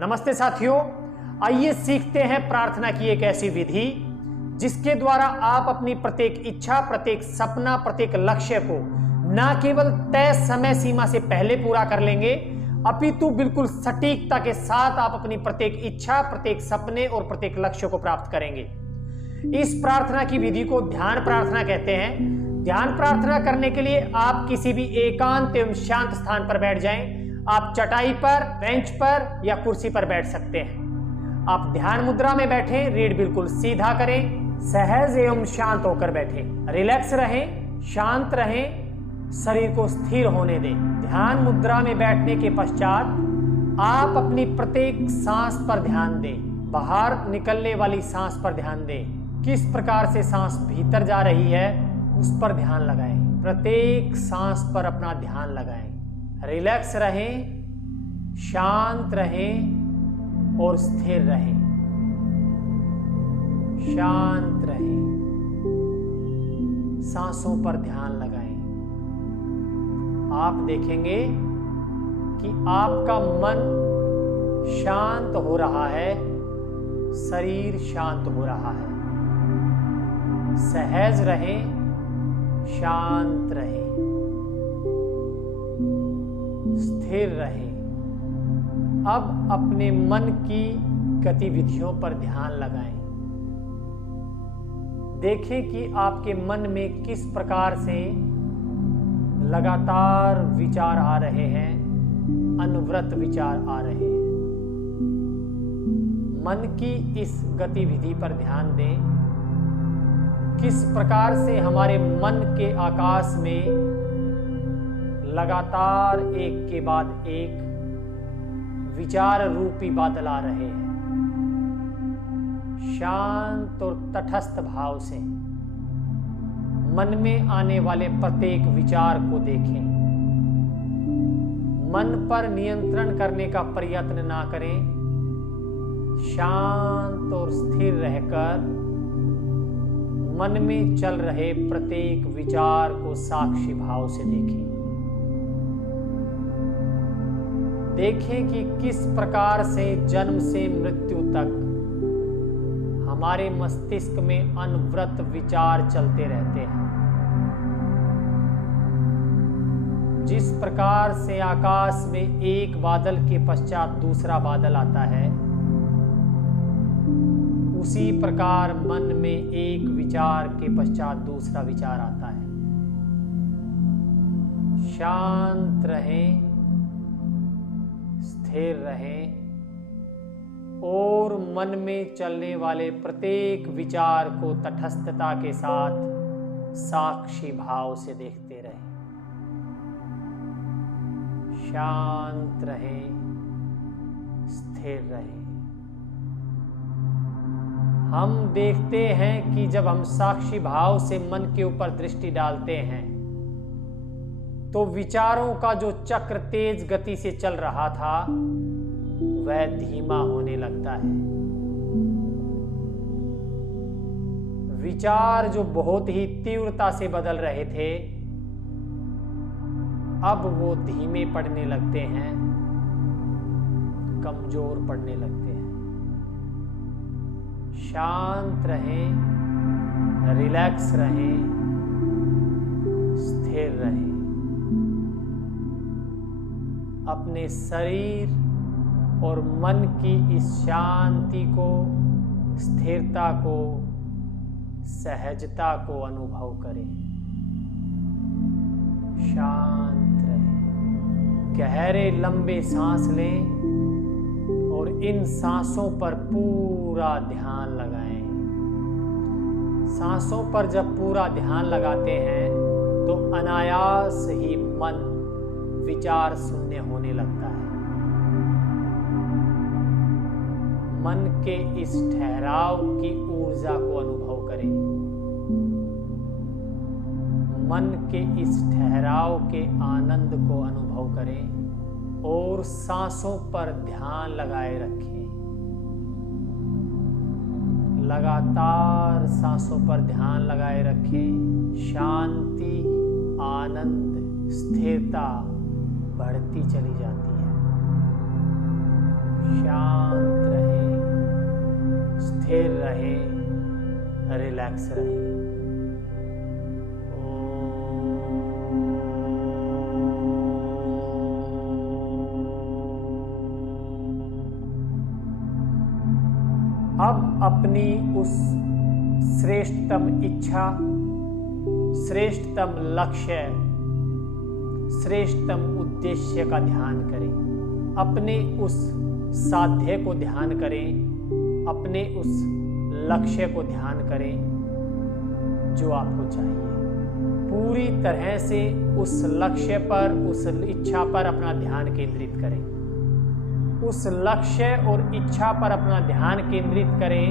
नमस्ते साथियों, आइए सीखते हैं प्रार्थना की एक ऐसी विधि जिसके द्वारा आप अपनी प्रत्येक इच्छा, प्रत्येक सपना, प्रत्येक लक्ष्य को न केवल तय समय सीमा से पहले पूरा कर लेंगे, अपितु बिल्कुल सटीकता के साथ आप अपनी प्रत्येक इच्छा, प्रत्येक सपने और प्रत्येक लक्ष्य को प्राप्त करेंगे। इस प्रार्थना की विधि को ध्यान प्रार्थना कहते हैं। ध्यान प्रार्थना करने के लिए आप किसी भी एकांत एवं शांत स्थान पर बैठ जाएं। आप चटाई पर, बेंच पर या कुर्सी पर बैठ सकते हैं। आप ध्यान मुद्रा में बैठें, रीढ़ बिल्कुल सीधा करें, सहज एवं शांत होकर बैठें। रिलैक्स रहें, शांत रहें, शरीर को स्थिर होने दें। ध्यान मुद्रा में बैठने के पश्चात आप अपनी प्रत्येक सांस पर ध्यान दें। बाहर निकलने वाली सांस पर ध्यान दें। किस प्रकार से सांस भीतर जा रही है उस पर ध्यान लगाएं। प्रत्येक सांस पर अपना ध्यान लगाएं। रिलैक्स रहें, शांत रहें और स्थिर रहें। शांत रहें, सांसों पर ध्यान लगाएं। आप देखेंगे कि आपका मन शांत हो रहा है, शरीर शांत हो रहा है। सहज रहें, शांत रहें, स्थिर रहें। अब अपने मन की गतिविधियों पर ध्यान लगाएं। देखें कि आपके मन में किस प्रकार से लगातार विचार आ रहे हैं, अनवरत विचार आ रहे हैं। मन की इस गतिविधि पर ध्यान दें। किस प्रकार से हमारे मन के आकाश में लगातार एक के बाद एक विचार रूपी बादल आ रहे हैं। शांत और तटस्थ भाव से मन में आने वाले प्रत्येक विचार को देखें। मन पर नियंत्रण करने का प्रयत्न ना करें। शांत और स्थिर रहकर मन में चल रहे प्रत्येक विचार को साक्षी भाव से देखें। देखें कि किस प्रकार से जन्म से मृत्यु तक हमारे मस्तिष्क में अनवरत विचार चलते रहते हैं। जिस प्रकार से आकाश में एक बादल के पश्चात दूसरा बादल आता है, उसी प्रकार मन में एक विचार के पश्चात दूसरा विचार आता है। शांत रहें, स्थिर रहें और मन में चलने वाले प्रत्येक विचार को तटस्थता के साथ साक्षी भाव से देखते रहें। शांत रहें, स्थिर रहें। हम देखते हैं कि जब हम साक्षी भाव से मन के ऊपर दृष्टि डालते हैं तो विचारों का जो चक्र तेज गति से चल रहा था वह धीमा होने लगता है। विचार जो बहुत ही तीव्रता से बदल रहे थे, अब वो धीमे पड़ने लगते हैं, कमजोर पड़ने लगते हैं। शांत रहें, रिलैक्स रहें, स्थिर रहें। अपने शरीर और मन की इस शांति को, स्थिरता को, सहजता को अनुभव करें। शांत रहें। गहरे लंबे सांस लें और इन सांसों पर पूरा ध्यान लगाएं। सांसों पर जब पूरा ध्यान लगाते हैं तो अनायास ही मन विचार शून्य होने लगता है। मन के इस ठहराव की ऊर्जा को अनुभव करें। मन के इस ठहराव के आनंद को अनुभव करें और सांसों पर ध्यान लगाए रखें। लगातार सांसों पर ध्यान लगाए रखें। शांति, आनंद, स्थिरता बढ़ती चली जाती है। शांत रिलैक्स रहें। अब अपनी उस श्रेष्ठतम इच्छा, श्रेष्ठतम लक्ष्य, श्रेष्ठतम उद्देश्य का ध्यान करें। अपने उस साध्य को ध्यान करें, अपने उस लक्ष्य को ध्यान करें जो आपको चाहिए। पूरी तरह से उस लक्ष्य पर, उस इच्छा पर अपना ध्यान केंद्रित करें। उस लक्ष्य और इच्छा पर अपना ध्यान केंद्रित करें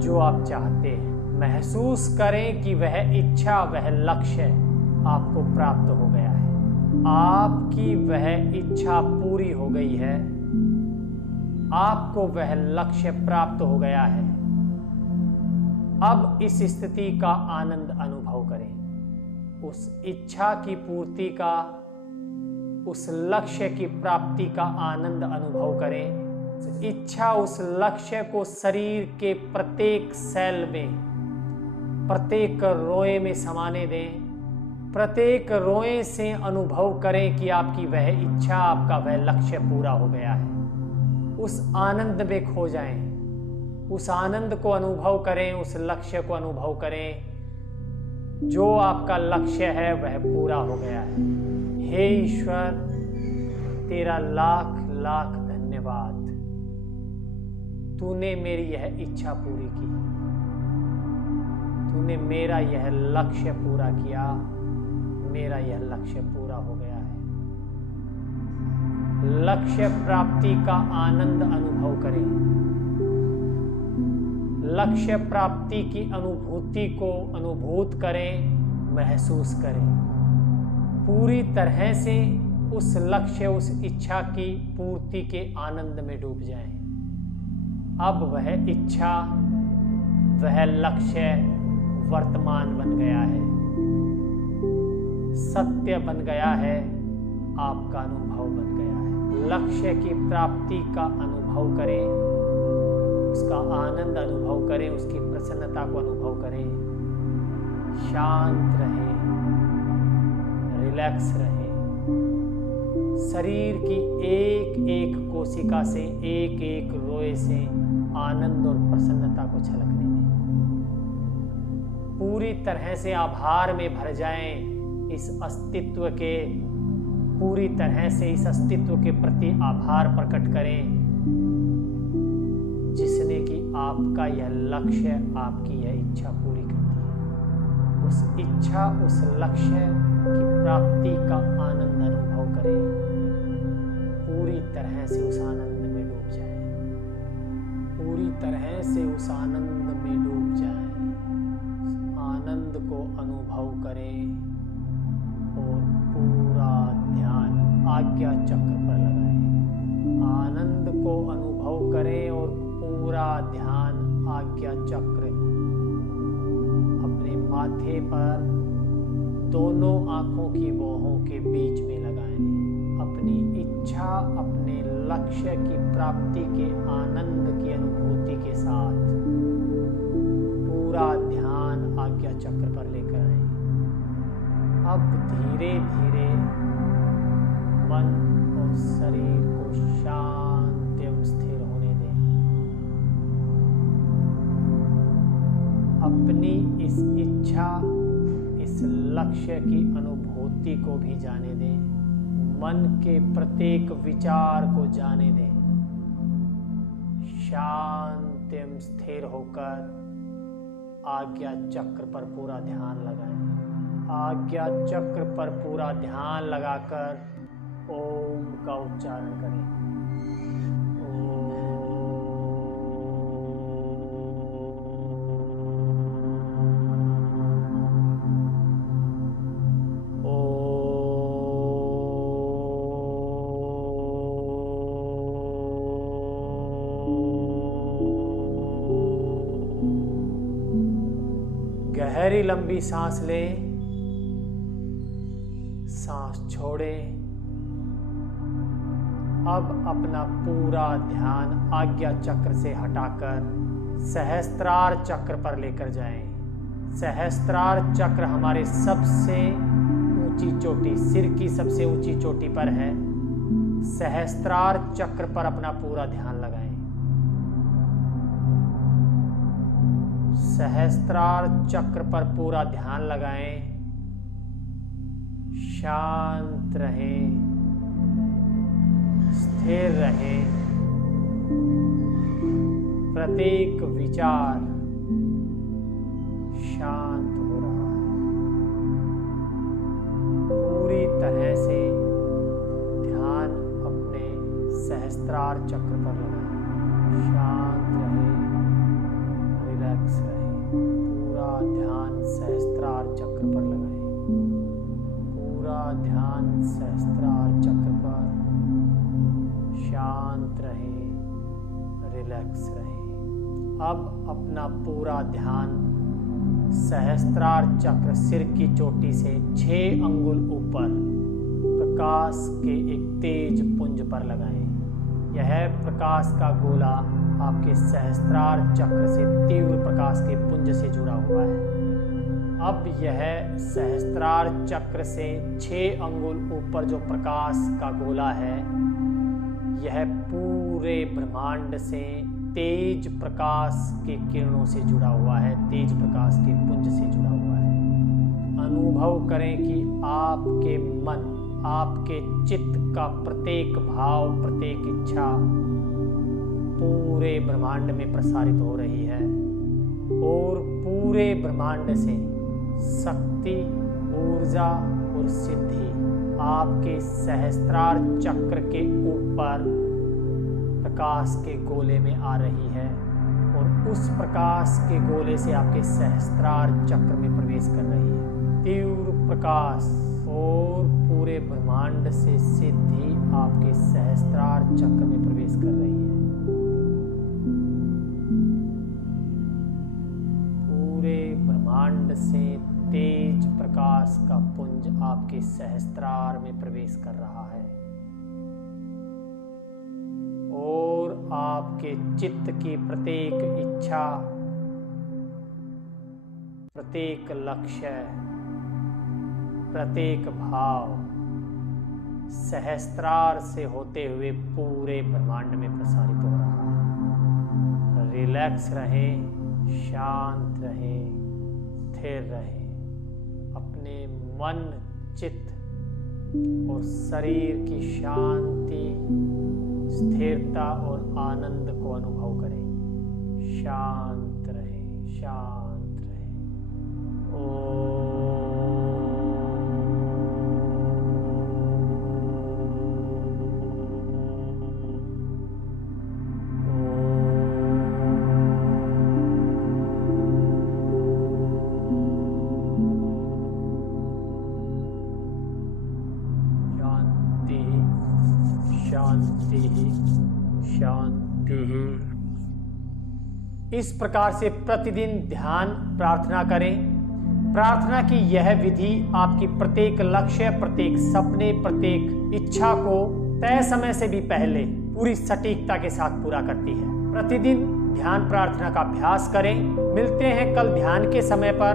जो आप चाहते हैं। महसूस करें कि वह इच्छा, वह लक्ष्य आपको प्राप्त हो गया है। आपकी वह इच्छा पूरी हो गई है, आपको वह लक्ष्य प्राप्त हो गया है। अब इस स्थिति का आनंद अनुभव करें। उस इच्छा की पूर्ति का, उस लक्ष्य की प्राप्ति का आनंद अनुभव करें। इच्छा, उस लक्ष्य को शरीर के प्रत्येक सेल में, प्रत्येक रोए में समाने दें। प्रत्येक रोए से अनुभव करें कि आपकी वह इच्छा, आपका वह लक्ष्य पूरा हो गया है। उस आनंद में खो जाएं, उस आनंद को अनुभव करें, उस लक्ष्य को अनुभव करें। जो आपका लक्ष्य है वह पूरा हो गया है। हे ईश्वर, तेरा लाख लाख धन्यवाद। तूने मेरी यह इच्छा पूरी की, तूने मेरा यह लक्ष्य पूरा किया, मेरा यह लक्ष्य पूरा हो गया है। लक्ष्य प्राप्ति का आनंद अनुभव करें। लक्ष्य प्राप्ति की अनुभूति को अनुभूत करें, महसूस करें। पूरी तरह से उस लक्ष्य, उस इच्छा की पूर्ति के आनंद में डूब जाएं। अब वह इच्छा, वह लक्ष्य वर्तमान बन गया है, सत्य बन गया है, आपका अनुभव बन गया है। लक्ष्य की प्राप्ति का अनुभव करें, उसका आनंद अनुभव करें, उसकी प्रसन्नता को अनुभव करें। शांत रहें, रिलैक्स रहें। शरीर की एक एक कोशिका से, एक एक रोए से आनंद और प्रसन्नता को छलकने दें। पूरी तरह से आभार में भर जाएं इस अस्तित्व के, पूरी तरह से इस अस्तित्व के प्रति आभार प्रकट करें जिसने कि आपका यह लक्ष्य, आपकी यह इच्छा पूरी कर दी है। उस इच्छा, उस लक्ष्य की प्राप्ति का आनंद अनुभव करें। पूरी तरह से उस आनंद में डूब जाएं, पूरी तरह से उस आनंद में डूब जाएं। आनंद को अनुभव करें और पूरा ध्यान आज्ञा चक्र पर लगाएं। आनंद को अनुभव करें और पूरा ध्यान आज्ञा चक्र अपने माथे पर, दोनों आंखों की बाहों के बीच में लगाएं। अपनी इच्छा, अपने लक्ष्य की प्राप्ति के आनंद की अनुभूति के साथ पूरा ध्यान आज्ञा चक्र पर लेकर आएं। अब धीरे धीरे मन और शरीर को शांत एवं स्थिर होने दें। अपनी इस इच्छा, इस लक्ष्य की अनुभूति को भी जाने दें। मन के प्रत्येक विचार को जाने दें। शांत एवं स्थिर होकर आज्ञा चक्र पर पूरा ध्यान लगाएं। आज्ञा चक्र पर पूरा ध्यान लगाकर ओम का उच्चारण करें। गहरी लंबी सांस लें, सांस छोड़ें। अब अपना पूरा ध्यान आज्ञा चक्र से हटाकर सहस्त्रार चक्र पर लेकर जाएं। सहस्त्रार चक्र हमारे सबसे ऊंची चोटी, सिर की सबसे ऊंची चोटी पर है। सहस्त्रार चक्र पर अपना पूरा ध्यान लगाएं। सहस्त्रार चक्र पर पूरा ध्यान लगाएं। शांत रहें, स्थिर रहें। प्रत्येक विचार शांत हो रहा है। पूरी तरह से ध्यान अपने सहस्त्रार चक्र पर लगाएं। शांत रहें, रिलैक्स रहें। पूरा ध्यान सहस्त्रार चक्र पर लगाएं। पूरा ध्यान सहस्त्रार चक्र पर। शांत रहें, रिलैक्स रहें। अब अपना पूरा ध्यान सहस्त्रार चक्र सिर की चोटी से 6 अंगुल ऊपर प्रकाश के एक तेज पुंज पर लगाएं। यह प्रकाश का गोला आपके सहस्त्रार चक्र से तीव्र प्रकाश के पुंज से जुड़ा हुआ है। अब यह सहस्त्रार चक्र से 6 अंगुल ऊपर जो प्रकाश का गोला है, यह पूरे ब्रह्मांड से तेज प्रकाश के किरणों से जुड़ा हुआ है, तेज प्रकाश के पुंज से जुड़ा हुआ है। अनुभव करें कि आपके मन, आपके चित्त का प्रत्येक भाव, प्रत्येक इच्छा पूरे ब्रह्मांड में प्रसारित हो रही है और पूरे ब्रह्मांड से शक्ति, ऊर्जा और सिद्धि आपके सहस्त्रार चक्र के ऊपर प्रकाश के गोले में आ रही है और उस प्रकाश के गोले से आपके सहस्त्रार चक्र में प्रवेश कर रही है। तीव्र प्रकाश और पूरे ब्रह्मांड से सिद्धि आपके सहस्त्रार चक्र में प्रवेश कर रही है। पूरे ब्रह्मांड से तेज प्रकाश का पुंज आपके सहस्त्रार में प्रवेश कर रहा है और आपके चित्त की प्रत्येक इच्छा, प्रत्येक लक्ष्य, प्रत्येक भाव सहस्त्रार से होते हुए पूरे ब्रह्मांड में प्रसारित हो रहा है। रिलैक्स रहें, शांत रहें, स्थिर रहें। अपने मन, चित्त और शरीर की शांति, स्थिरता और आनंद को अनुभव करें। शांत रहें, शांत रहें। ओम। शांति ही शांति ही। इस प्रकार से प्रतिदिन ध्यान प्रार्थना करें। प्रार्थना की यह विधि आपकी प्रत्येक लक्ष्य, प्रत्येक सपने, प्रत्येक इच्छा को तय समय से भी पहले पूरी सटीकता के साथ पूरा करती है। प्रतिदिन ध्यान प्रार्थना का अभ्यास करें। मिलते हैं कल ध्यान के समय पर।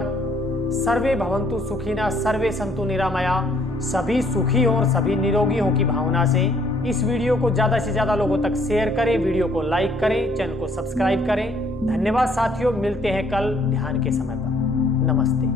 सर्वे भवन्तु सुखिनः, सर्वे सन्तु निरामया। सभी सुखी हो और सभी निरोगी हो की भावना से इस वीडियो को ज़्यादा से ज़्यादा लोगों तक शेयर करें, वीडियो को लाइक करें, चैनल को सब्सक्राइब करें। धन्यवाद साथियों, मिलते हैं कल ध्यान के समय पर। नमस्ते।